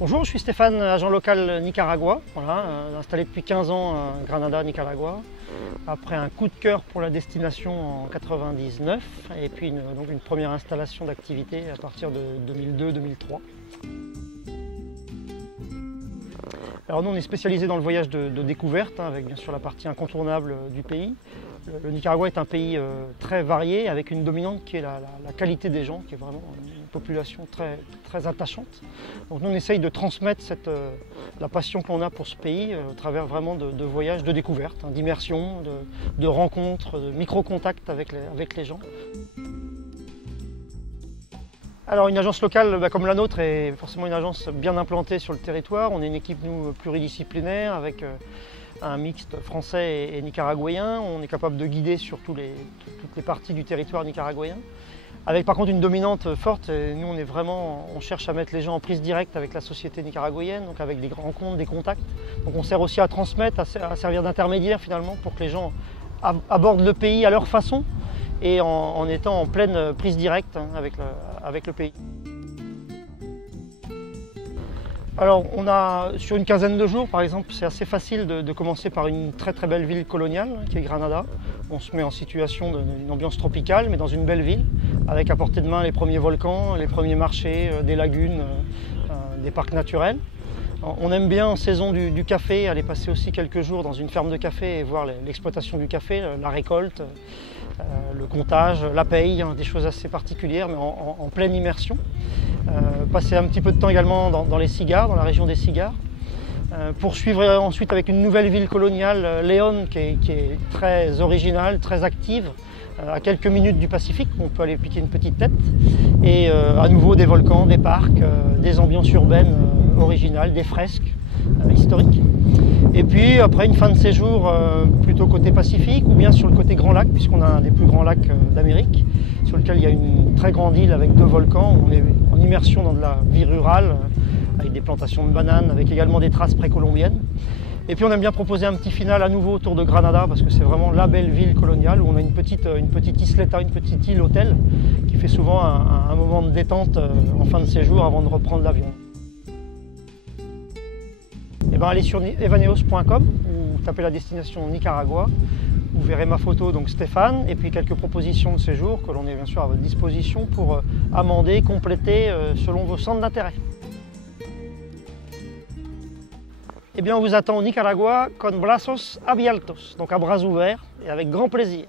Bonjour, je suis Stéphane, agent local Nicaragua, voilà, installé depuis 15 ans à Granada, Nicaragua. Après un coup de cœur pour la destination en 99 et puis donc une première installation d'activité à partir de 2002-2003. Alors nous on est spécialisé dans le voyage de découverte, avec bien sûr la partie incontournable du pays. Le Nicaragua est un pays très varié, avec une dominante qui est la qualité des gens, qui est vraiment une population très attachante. Donc nous on essaye de transmettre la passion qu'on a pour ce pays au travers vraiment de voyages de découverte, d'immersion, de rencontres, de micro-contacts avec les gens. Alors une agence locale comme la nôtre est forcément une agence bien implantée sur le territoire. On est une équipe nous pluridisciplinaire avec un mixte français et nicaraguayen. On est capable de guider sur toutes les parties du territoire nicaraguayen. Avec par contre une dominante forte, nous on cherche à mettre les gens en prise directe avec la société nicaraguayenne, donc avec des rencontres, des contacts. Donc on sert aussi à transmettre, à servir d'intermédiaire finalement pour que les gens abordent le pays à leur façon et en étant en pleine prise directe avec le pays. Alors on a sur une quinzaine de jours par exemple, c'est assez facile de commencer par une très belle ville coloniale qui est Granada. On se met en situation d'une ambiance tropicale mais dans une belle ville avec à portée de main les premiers volcans, les premiers marchés, des lagunes, des parcs naturels. On aime bien en saison du café aller passer aussi quelques jours dans une ferme de café et voir l'exploitation du café, la récolte, le comptage, la paille, des choses assez particulières mais en pleine immersion. Passer un petit peu de temps également dans les cigares, dans la région des cigares. Poursuivre ensuite avec une nouvelle ville coloniale, Léon, qui est très originale, très active, à quelques minutes du Pacifique, on peut aller piquer une petite tête. Et à nouveau des volcans, des parcs, des ambiances urbaines originales, des fresques historiques. Et puis après une fin de séjour plutôt côté Pacifique ou bien sur le côté Grand Lac, puisqu'on a un des plus grands lacs d'Amérique, sur lequel il y a une très grande île avec 2 volcans. On est en immersion dans de la vie rurale, avec des plantations de bananes, avec également des traces précolombiennes. Et puis on aime bien proposer un petit final à nouveau autour de Granada, parce que c'est vraiment la belle ville coloniale, où on a une petite isleta, une petite île hôtel, qui fait souvent un moment de détente en fin de séjour avant de reprendre l'avion. Et allez sur evaneos.com ou tapez la destination Nicaragua. Vous verrez ma photo, donc Stéphane, et puis quelques propositions de séjour que l'on est bien sûr à votre disposition pour amender, compléter selon vos centres d'intérêt. Eh bien, on vous attend au Nicaragua con brazos abiertos, donc à bras ouverts et avec grand plaisir.